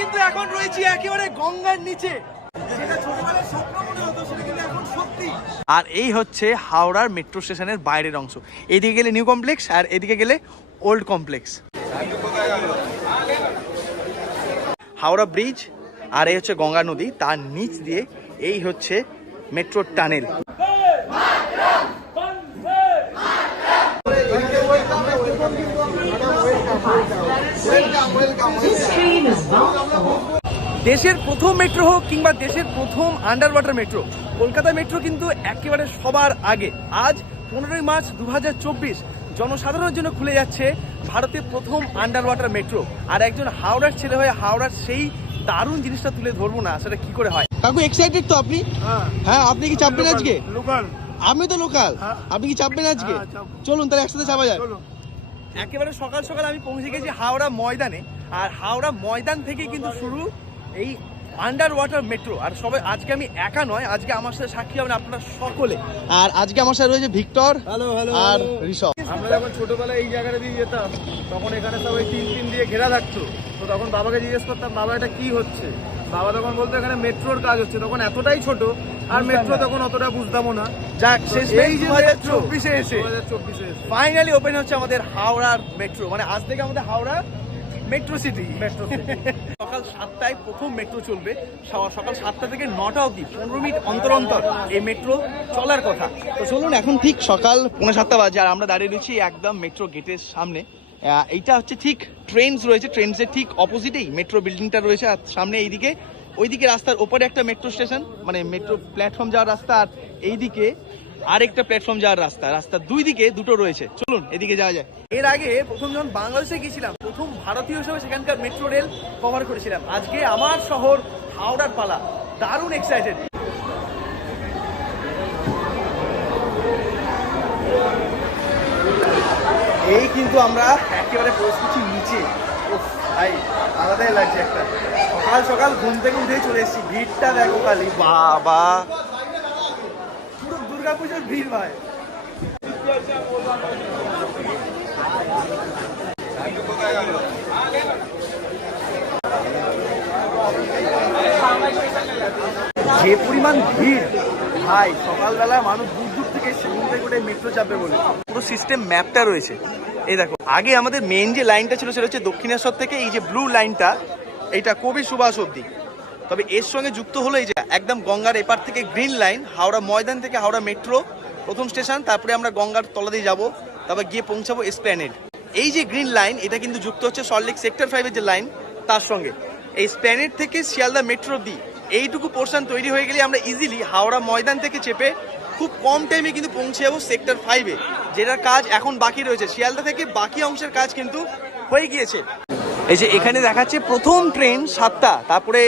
কিন্তু এখন রয়েছি একেবারে গঙ্গার নিচে, যেটা ছোটবেলায় স্বপ্ন মনে হতো সেটা কিন্তু এখন সত্যি। আর এই হচ্ছে হাওড়ার মেট্রো স্টেশনের বাইরের অংশ। এদিকে গেলে নিউ কমপ্লেক্স আর এদিকে গেলে ওল্ড কমপ্লেক্স। হাওড়া ব্রিজ আর এই হচ্ছে গঙ্গা নদী, তার নিচ দিয়ে এই হচ্ছে মেট্রো টানেল। দেশের প্রথম মেট্রো হোক কিংবা দেশের প্রথম under water metro, Kolkata metro কিন্তু একেবারে সবার আগে। আজ 15ই মার্চ 2024 জনসাধারণের জন্য খুলে যাচ্ছে ভারতের প্রথম আন্ডার ওয়াটার মেট্রো। আর একজন হাওড়ার ছেলে হয়ে হাওড়ার সেই দারুণ জিনিসটা তুলে ধরবো না, সেটা কি করে হয়। কাকু এক্সাইটেড তো আপনি? হ্যাঁ, আপনি কি চাপবেন আজকে? লোকাল, আমি তো লোকাল, আপনি কি চাপবেন আজকে? চলুন তাহলে একসাথে চাপা যায়। একেবারে সকাল সকাল আমি পৌঁছে গেছি হাওড়া ময়দানে, আর হাওড়া ময়দান থেকে কিন্তু শুরু এই আন্ডার ওয়াটার মেট্রো। আর সবাই আজকে আমি একা নয়, আজকে আমার সাথে সাক্ষী হবেন আপনারা সকলে। আর আজকে আমার সাথে রয়েছে ভিক্টর আর ঋষভ। আমরা যখন ছোটবেলায় এই জায়গাটা দিয়ে যেতাম, তখন এখানে সবাই তিন দিয়ে ঘেরা থাকতো। তো তখন বাবাকে জিজ্ঞেস করতাম, বাবা এটা কি হচ্ছে? বাবা তখন বলতো এখানে মেট্রোর কাজ হচ্ছে। তখন এতটাই ছোট, আর মেট্রো তখন অতটা বুঝতামও না। যাক, শেষ এই যে 2024 এসে 2024 এসে ফাইনালি ওপেন হচ্ছে আমাদের হাওড়ার মেট্রো। মানে আজ থেকে আমাদের হাওড়া মেট্রো সিটি। সকাল 7টায় প্রথম মেট্রো চলবে। সকাল 7টা থেকে 9টা অবধি 15 মিনিট অন্তর অন্তর এই মেট্রো চলার কথা। তো চলুন, এখন ঠিক সকাল 7:45 বাজে আর আমরা দাঁড়িয়ে রয়েছি একদম মেট্রো গেটের সামনে। এইটা হচ্ছে ঠিক ট্রেনস রয়েছে, ট্রেনসের ঠিক অপোজিটেই মেট্রো বিল্ডিংটা রয়েছে। আর সামনে এইদিকে ওইদিকে রাস্তার ওপরে একটা মেট্রো স্টেশন, মানে মেট্রো প্ল্যাটফর্ম যাওয়ার রাস্তা, আর এইদিকে আরেকটা প্ল্যাটফর্ম যাওয়ার রাস্তা। রাস্তার দুই দিকে দুটো রয়েছে। চলুন এদিকে যাওয়া যায়। এর আগে প্রথম যখন বাংলাদেশে গিয়েছিলাম, প্রথম ভারতীয় হিসেবে সেখানকার মেট্রো রেল কভার করেছিলাম। আজকে আমার শহর হাওড়ার পালা, দারুণ এক্সাইটেড। এই কিন্তু আমরা একেবারে পৌঁছেছি নিচে। ওফ ভাই, আলাদাই লাগছে একটা। সকাল সকাল ঘুম থেকে উঠেই চলে এসেছি। ভিড়টা দেখো খালি, বাবা, পুরো দুর্গাপুজোর ভিড় ভাই। যে পরিমাণ ভিড় ভাই, সকালবেলা মানুষ দূর দূর থেকে এসে ঘুম থেকে উঠে মেট্রো চাপবে বলে। পুরো সিস্টেম ম্যাপটা রয়েছে, এই দেখো। আগে আমাদের মেন যে লাইনটা ছিল সেটা হচ্ছে দক্ষিণেশ্বর থেকে এই যে ব্লু লাইনটা, এইটা কবি সুভাষ অবধি। তবে এর সঙ্গে যুক্ত হলো এই যে একদম গঙ্গার এপার থেকে গ্রিন লাইন, হাওড়া ময়দান থেকে হাওড়া মেট্রো প্রথম স্টেশন। তারপরে আমরা গঙ্গার তলা দিয়ে যাবো, তারপর গিয়ে পৌঁছাবো এসপ্ল্যানেড। এই যে গ্রিন লাইন, এটা কিন্তু যুক্ত হচ্ছে সল্টলেক সেক্টর 5-এর যে লাইন তার সঙ্গে। এই এসপ্ল্যানেড থেকে শিয়ালদা মেট্রো দি এইটুকু পোর্শন তৈরি হয়ে গেলে আমরা ইজিলি হাওড়া ময়দান থেকে চেপে খুব কম টাইমে কিন্তু পৌঁছে যাবো সেক্টর 5-এ, যেটার কাজ এখন বাকি রয়েছে। শিয়ালদা থেকে বাকি অংশের কাজ কিন্তু হয়ে গিয়েছে। এই যে এখানে দেখাচ্ছে প্রথম ট্রেন 7টা, তারপরে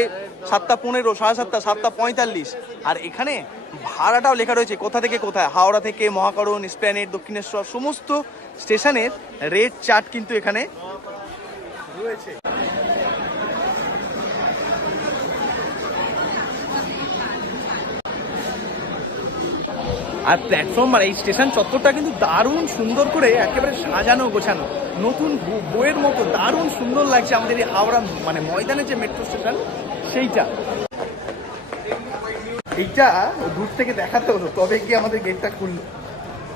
7:15, 7:30, 7:45। আর এখানে ভাড়াটাও লেখা রয়েছে কোথা থেকে কোথায়, হাওড়া থেকে মহাকরণ, এসপ্ল্যানেড, দক্ষিণেশ্বর, সমস্ত স্টেশনের রেট চার্ট কিন্তু এখানে রয়েছে। আর প্ল্যাটফর্ম আর এই স্টেশন চত্বরটা কিন্তু দারুণ সুন্দর করে একেবারে সাজানো গোছানো, নতুন বইয়ের মতো দারুণ সুন্দর লাগছে আমাদের এই হাওড়া মানে ময়দানের যে মেট্রো স্টেশন সেইটা। এইটা দূর থেকে দেখাতে হলো, তবে কি আমাদের গেটটা খুললো।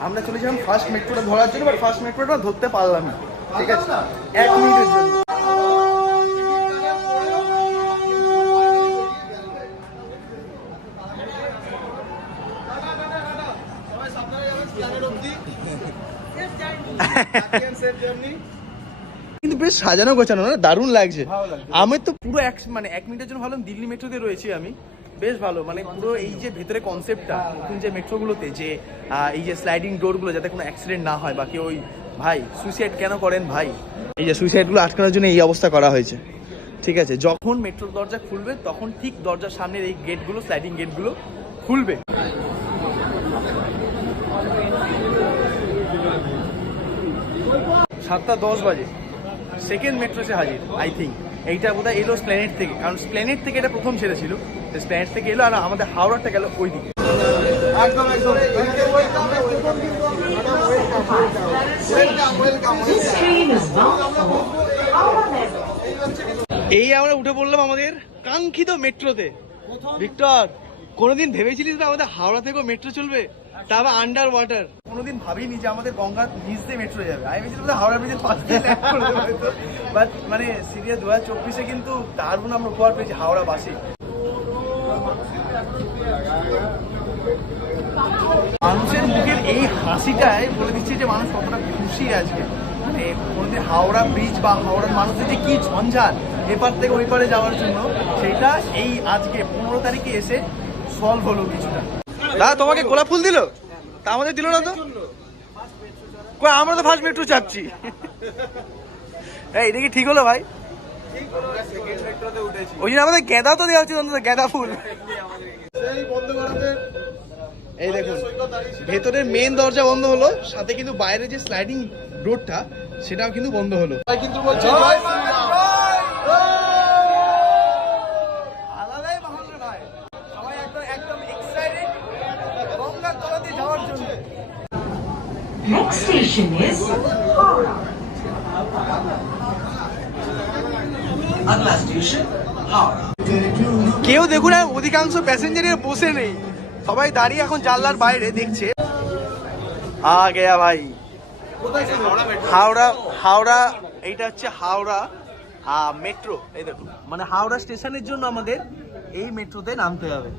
আমরা চলেছিলাম ফার্স্ট মেট্রোটা ধরার জন্য, বাট ফার্স্ট মেট্রোটা ধরতে পারলাম না। ঠিক আছে, 1 মিনিটের জন্য। কিন্তু বেশ সাজানো গোছানো না, দারুণ লাগছে। আমি তো পুরো 1 মিনিটের জন্য ভাবলাম দিল্লি মেট্রোতে রয়েছি আমি। বেশ ভালো, মানে পুরো এই যে ভেতরে কনসেপ্টটা নতুন যে মেট্রোগুলোতে, যে এই যে স্লাইডিং ডোরগুলো, যাতে কোনো অ্যাক্সিডেন্ট না হয় বা কেউ ওই ভাই সুইসাইড কেন করেন ভাই, এই যে সুইসাইডগুলো আটকানোর জন্য এই অবস্থা করা হয়েছে। ঠিক আছে, যখন মেট্রোর দরজা খুলবে তখন ঠিক দরজার সামনের এই গেটগুলো, স্লাইডিং গেটগুলো খুলবে। 7:10 বাজে সেকেন্ড মেট্রো এসে হাজির। আই থিঙ্ক এইটা বোধহয় এলো স্প্ল্যানেড থেকে, কারণ স্প্ল্যানেড থেকে এটা প্রথম ছেড়েছিল। স্প্ল্যানেড থেকে এলো, আর আমাদের হাওড়াটা গেল ওই দিকে। একদম একদম এই আমরা উঠে পড়লাম আমাদের কাঙ্ক্ষিত মেট্রোতে। ভিক্টর, কোনোদিন ভেবেছিলিস না আমাদের হাওড়া থেকেও মেট্রো চলবে, তারপর আন্ডার ওয়াটার? কোনোদিন ভাবিনি যে আমাদের গঙ্গার নিচ দিয়ে মেট্রো যাবে। আমি ভেবেছিলাম হাওড়া ব্রিজের পাশ দিয়ে ল্যান্ড করে দেবে হয়তো, বাট মানে সিরিয়াস 2024-এ কিন্তু দারুণ আমরা উপহার পেয়েছি হাওড়া বাসে। মানুষের মুখের এই হাসিটাই বলে দিচ্ছে যে মানুষ কতটা খুশি আজকে। মানে কোনোদিন হাওড়া ব্রিজ বা হাওড়ার মানুষদের যে কি ঝঞ্ঝাট এপার থেকে ওই পারে যাওয়ার জন্য, সেটা এই আজকে 15 তারিখে এসে সলভ হলো কিছুটা। দাদা তোমাকে গোলাপ ফুল দিল, তা আমাদের দিল না তো? কই, আমরা তো ফার্স্ট মেট্রো চাচ্ছি। এটা কি ঠিক হলো ভাই? ওই জন্য আমাদের গেঁদা তো দেওয়া উচিত, অন্তত গেঁদা ফুল। এই দেখুন, ভেতরের মেন দরজা বন্ধ হলো, সাথে কিন্তু বাইরে যে স্লাইডিং ডোরটা সেটাও কিন্তু বন্ধ হলো। কিন্তু বলছে আলাদাই মাহল রে ভাই, সবাই একদম এক্সাইটেড গঙ্গার তলা দিয়ে যাওয়ার জন্য। Next station is Howrah. Agla station, Howrah. কেউ দেখুন, অধিকাংশ প্যাসেঞ্জারের বসে নেই, সবাই দাঁড়িয়ে এখন জানলার বাইরে দেখছে। আ গেয়া ভাই, হাওড়া হাওড়া এইটা হচ্ছে হাওড়া মেট্রো। এই দেখুন, মানে হাওড়া স্টেশনের জন্য আমাদের এই মেট্রোতে নামতে হবে।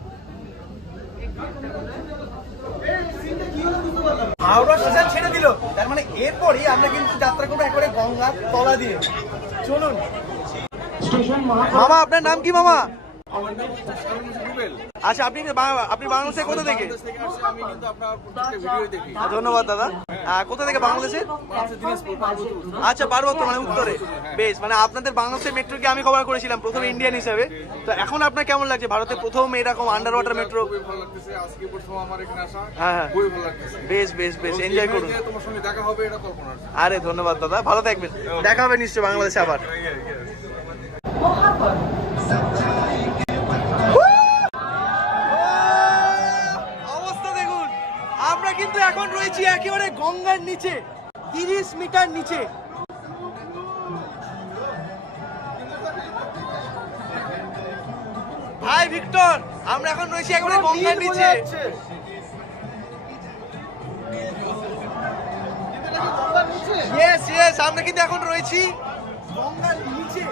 হাওড়া স্টেশন ছেড়ে দিল, তার মানে এরপরই আমরা কিন্তু যাত্রা করবো একেবারে গঙ্গার তলা দিয়ে। চলুন। মামা আপনার নাম কি মামা? আচ্ছা, আপনি বাংলাদেশে কোথা থেকে? ধন্যবাদ দাদা। কোথা থেকে বাংলাদেশে? আচ্ছা, পার্বত্য মানে উত্তরে। বেশ, মানে আপনাদের বাংলাদেশের মেট্রোকে আমি কভার করেছিলাম প্রথম ইন্ডিয়ান হিসেবে। তো এখন আপনার কেমন লাগছে ভারতে প্রথম এরকম আন্ডার ওয়াটার মেট্রো? হ্যাঁ, বেশ বেশ বেশ, এনজয় করুন। আরে ধন্যবাদ দাদা, ভালো থাকবেন, দেখা হবে নিশ্চয়ই বাংলাদেশে আবার। অবস্থা দেখুন, আমরা কিন্তু এখন রয়েছি একেবারে গঙ্গার নিচে, 30 মিটার নিচে। ভাই ভিক্টর, আমরা এখন রয়েছি একেবারে গঙ্গার নিচে। ইয়েস ইয়েস, আমরা কিন্তু এখন রয়েছি গঙ্গার নিচে।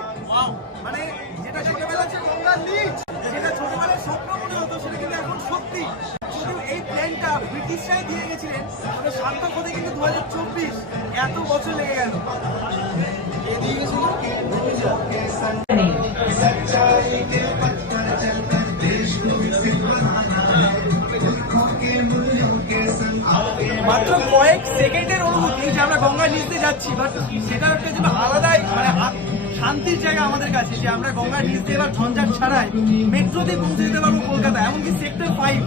মানে যেটা ছোটবেলায় ছিল গঙ্গার নিচ, যেটা ছোটবেলায় স্বপ্ন মনে হতো, সেটা কিন্তু এখন সত্যি। শুধু এই প্ল্যানটা ব্রিটিশরাই দিয়ে গেছিলেন, মানে সার্থক হতে কিন্তু 2024 এত বছর লেগে গেল। মাত্র কয়েক সেকেন্ডের অনুভূতি যে আমরা গঙ্গার নিচ দিয়ে যাচ্ছি, বাট সেটা একটা যেন আলাদাই মানে শান্তির জায়গা আমাদের কাছে, যে আমরা গঙ্গার নিচ দিয়ে এবার ঝঞ্ঝাট ছাড়াই মেট্রোতে পৌঁছে যেতে পারবো কলকাতা, এমনকি সেক্টর 5।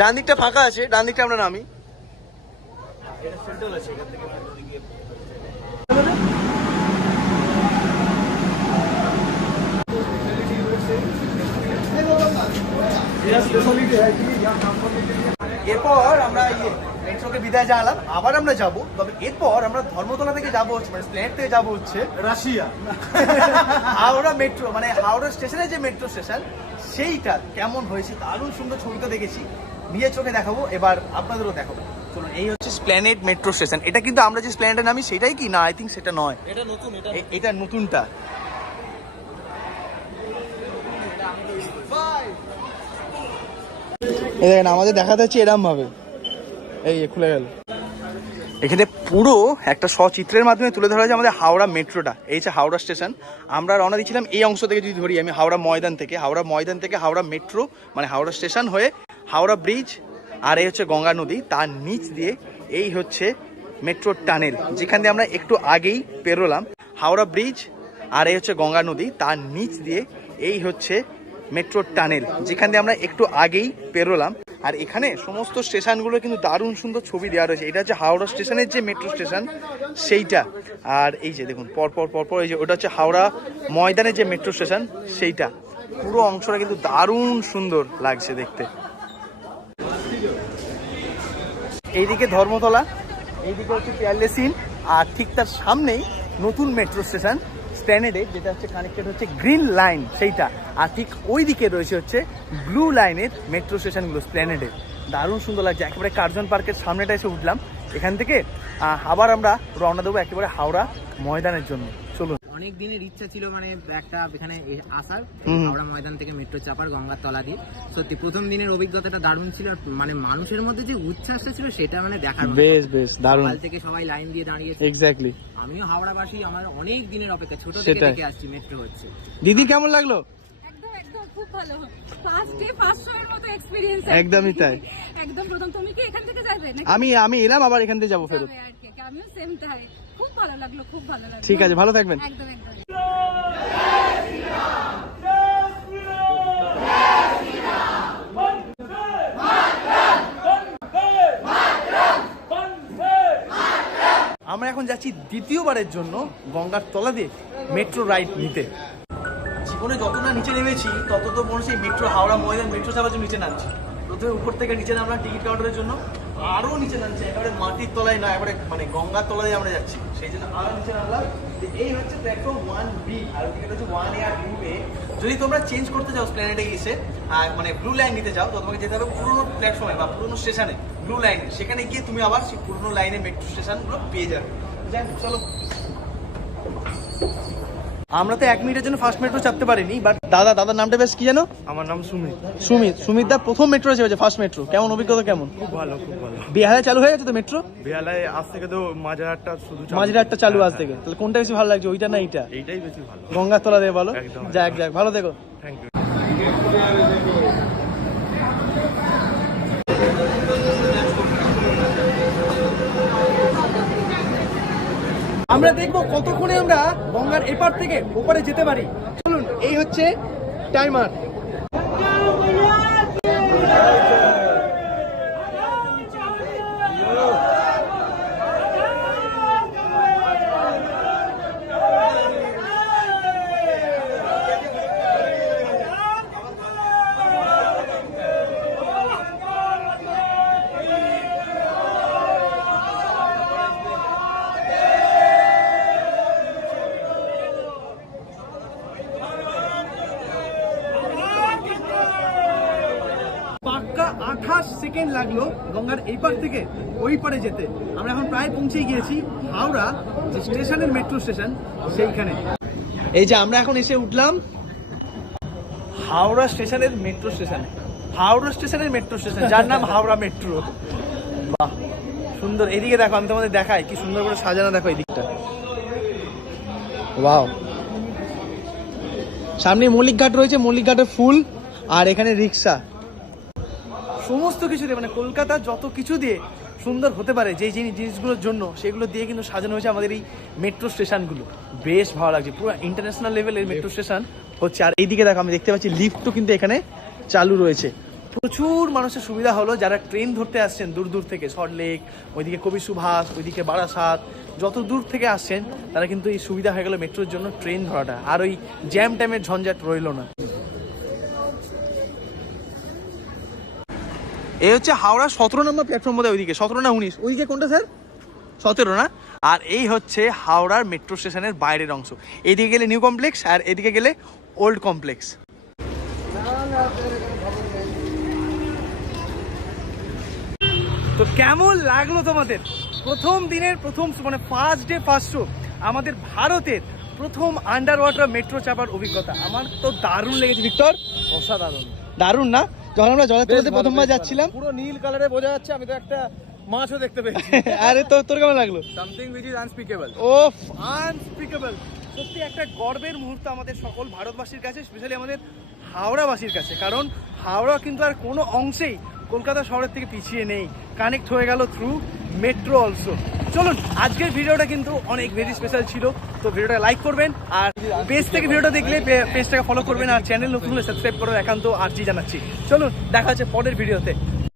ডান দিকটা ফাঁকা আছে, ডান দিকটা আমরা নামি। এরপর আমরা মেট্রোকে বিদায় জানালাম, আবার আমরা যাব, তবে এরপর আমরা ধর্মতলা থেকে যাবো হচ্ছে, মানে প্লেন থেকে যাবো হচ্ছে রাশিয়া। হাওড়া মেট্রো, মানে হাওড়া স্টেশনের যে মেট্রো স্টেশন, সেইটা কেমন হয়েছে, দারুণ সুন্দর ছবিটা দেখেছি, নিজের চোখে দেখাবো, এবার আপনাদেরও দেখাবো। চলুন, এই হচ্ছে স্প্ল্যানেড মেট্রো স্টেশন। এটা কিন্তু আমরা যে স্প্ল্যানেডে নামি সেটাই কি না? আই থিঙ্ক সেটা নয়, এটা নতুন, এটা নতুনটা। এই দেখেন, আমাদের দেখাতে হচ্ছে এরম ভাবে, এই খুলে গেল। এখানে পুরো একটা সচিত্রের মাধ্যমে তুলে ধরা হয়েছে আমাদের হাওড়া মেট্রোটা। এই হচ্ছে হাওড়া স্টেশন। আমরা রওনা দিচ্ছিলাম এই অংশ থেকে, যদি ধরি আমি হাওড়া ময়দান থেকে, হাওড়া মেট্রো মানে হাওড়া স্টেশন হয়ে হাওড়া ব্রিজ, আর এই হচ্ছে গঙ্গা নদী, তার নিচ দিয়ে এই হচ্ছে মেট্রোর টানেল, যেখান দিয়ে আমরা একটু আগেই পেরোলাম। হাওড়া ব্রিজ আর এই হচ্ছে গঙ্গা নদী, তার নিচ দিয়ে এই হচ্ছে মেট্রোর টানেল, যেখান দিয়ে আমরা একটু আগেই পেরোলাম। আর এখানে সমস্ত স্টেশনগুলো কিন্তু দারুণ সুন্দর ছবি দেওয়া রয়েছে। এটা হচ্ছে হাওড়া স্টেশনের যে মেট্রো স্টেশন সেইটা, আর এই যে দেখুন পরপর এই যে ওটা হচ্ছে হাওড়া ময়দানের যে মেট্রো স্টেশন সেইটা। পুরো অংশটা কিন্তু দারুণ সুন্দর লাগছে দেখতে। এইদিকে ধর্মতলা, এইদিকে হচ্ছে পেয়ারলেসিন, আর ঠিক তার সামনেই নতুন মেট্রো স্টেশন স্প্ল্যানেডে, যেটা হচ্ছে কানেক্টেড হচ্ছে গ্রিন লাইন সেইটা, আর ঠিক ওই দিকে রয়েছে হচ্ছে ব্লু লাইনের মেট্রো স্টেশনগুলো স্প্ল্যানেডে। দারুণ সুন্দর লাগছে। একেবারে কার্জন পার্কের সামনেটা এসে উঠলাম। এখান থেকে আবার আমরা রওনা দেবো একেবারে হাওড়া ময়দানের জন্য। চলুন। অনেক দিনের ইচ্ছা ছিল মানে একটা এখানে আসার, হাওড়া ময়দান থেকে মেট্রো চাপার গঙ্গার তলা দিয়ে। সত্যি প্রথম দিনের অভিজ্ঞতাটা দারুণ ছিল। আর মানে মানুষের মধ্যে যে উচ্ছ্বাসটা ছিল সেটা মানে দেখার মতো। বেশ দারুণ। সকাল থেকে সবাই লাইন দিয়ে দাঁড়িয়েছে। এক্স্যাক্টলি। আমিও হাওড়াবাসী, আমার অনেক দিনের অপেক্ষা, ছোট থেকে দেখে আসছি মেট্রো হচ্ছে। দিদি কেমন লাগলো? একদম খুব ভালো। ফার্স্ট ডে ফার্স্ট শো এর মতো এক্সপেরিয়েন্স। একদমই তাই। একদম প্রথম। তুমি কি এখান থেকে যাবে নাকি? আমি এলাম, আবার এখান থেকে যাবো ফেরত। আমিও সেম তাই। খুব ভালো লাগলো, খুব ভালো লাগলো। ঠিক আছে, ভালো থাকবেন। একদম। আমরা এখন যাচ্ছি দ্বিতীয়বারের জন্য গঙ্গার তলা দিয়ে মেট্রো রাইড নিতে। জীবনে যত না নিচে নেমেছি তত তো মনে হচ্ছে মেট্রো হাওড়া ময়দান মেট্রো চাপার জন্য নিচে নামছি। প্রথমে উপর থেকে নিচে নামলাম টিকিট কাউন্টারের জন্য, আরও নিচে নামছি, একেবারে মাটির তলায় না, একেবারে মানে গঙ্গার তলা দিয়ে আমরা যাচ্ছি, সেই জন্য আরও নিচে নামলাম। এই হচ্ছে প্ল্যাটফর্ম 1B, আর ওদিকে হচ্ছে 1A আর 2A। যদি তোমরা চেঞ্জ করতে চাও প্ল্যানেটে এসে মানে ব্লু লাইন নিতে চাও, তো তোমাকে যেতে হবে পুরোনো প্ল্যাটফর্মে বা পুরোনো স্টেশনে ব্লু লাইনে। সেখানে গিয়ে তুমি আবার সেই পুরোনো লাইনে মেট্রো স্টেশনগুলো পেয়ে যাবে। যাই হোক, চলো। আমরা তো 1 মিনিটের জন্য ফার্স্ট মেট্রো চাপতে পারিনি, বাট দাদার নামটা বেশ কি জানো? আমার নাম সুমিত। সুমিত দা প্রথম মেট্রো চেপেছে, ফার্স্ট মেট্রো। কেমন অভিজ্ঞতা কেমন? খুব ভালো। বেহালায় চালু হয়ে গেছে তো মেট্রো? বেহালায় আজ থেকে তো মাঝরাতটা শুধু মাঝরাতটা চালু আজ থেকে। তাহলে কোনটা বেশি ভালো লাগছে, ওইটা না এইটা? এইটাই বেশি ভালো। গঙ্গার তলা দিয়ে বলো। একদম। যাক ভালো দেখো। Thank you. আমরা দেখবো কতক্ষণে আমরা গঙ্গার এপার থেকে ওপারে যেতে পারি। চলুন, এই হচ্ছে টাইমার। পাক্কা 28 সেকেন্ড লাগলো গঙ্গার এই পার থেকে ওই পারে যেতে। আমরা এখন প্রায় পৌঁছে গিয়েছি হাওড়া যে স্টেশনের মেট্রো স্টেশন সেইখানে। এই যে আমরা এখন এসে উঠলাম হাওড়া স্টেশনের মেট্রো স্টেশন, যার নাম হাওড়া মেট্রো। বাহ, সুন্দর। এদিকে দেখো, আমি তোমাদের দেখাই কি সুন্দর করে সাজানো। দেখো এই দিকটা, ওয়াও। সামনে মল্লিক ঘাট রয়েছে, মল্লিক ঘাটের ফুল, আর এখানে রিক্সা। সমস্ত কিছু দিয়ে মানে কলকাতা যত কিছু দিয়ে সুন্দর হতে পারে যেই জিনিসগুলোর জন্য, সেগুলো দিয়ে কিন্তু সাজানো হয়েছে আমাদের এই মেট্রো স্টেশনগুলো। বেশ ভালো লাগছে, পুরো ইন্টারন্যাশনাল লেভেলের মেট্রো স্টেশন হচ্ছে। আর এইদিকে দেখো, আমি দেখতে পাচ্ছি লিফটও কিন্তু এখানে চালু রয়েছে। প্রচুর মানুষের সুবিধা হলো যারা ট্রেন ধরতে আসছেন দূর থেকে, সল্টলেক, ওইদিকে কবি সুভাষ, ওইদিকে বারাসাত, যত দূর থেকে আসছেন তারা কিন্তু এই সুবিধা হয়ে গেল মেট্রোর জন্য ট্রেন ধরাটা, আর ওই জ্যাম ট্যামের ঝঞ্ঝাট রইল না। এই হচ্ছে হাওড়া 17 নম্বর প্ল্যাটফর্ম, বোধহয় ওইদিকে 17 না 19, ওইদিকে কোনটা স্যার? 17 না? আর এই হচ্ছে হাওড়ার মেট্রো স্টেশনের বাইরের অংশ। এইদিকে গেলে নিউ কমপ্লেক্স, আর এদিকে গেলে ওল্ড কমপ্লেক্স। তো কেমন লাগলো তোমাদের প্রথম দিনের প্রথম মানে ফার্স্ট ডে ফার্স্ট শো, আমাদের ভারতের প্রথম আন্ডার ওয়াটার মেট্রো চাপার অভিজ্ঞতা? আমার তো দারুণ লেগেছে। ভিক্টর? অসাধারণ। দারুণ না? যখন আমরা জলের তলাতে প্রথমবার যাচ্ছিলাম, পুরো নীল কালারে বোঝা যাচ্ছে, আমি তো একটা মাছও দেখতে পেয়েছি। আরে তোর কেমন লাগলো? Something which is unspeakable. ওফ, আনস্পিকেবল। সত্যি একটা গর্বের মুহূর্ত আমাদের সকল ভারতবাসীর কাছে, স্পেশালি আমাদের হাওড়াবাসীর কাছে, কারণ হাওড়া কিন্তু আর কোনো অংশেই কলকাতা শহরের থেকে পিছিয়ে নেই, কানেক্ট হয়ে গেল থ্রু মেট্রো অলসো। চলুন, আজকের ভিডিওটা কিন্তু অনেক ভেরি স্পেশাল ছিল। তো ভিডিওটা লাইক করবেন, আর পেজ থেকে ভিডিওটা দেখলে পেজটাকে ফলো করবেন, আর চ্যানেল নতুন হলে সাবস্ক্রাইব করার একান্ত আর্জি জানাচ্ছি। চলুন, দেখা হচ্ছে পরের ভিডিওতে।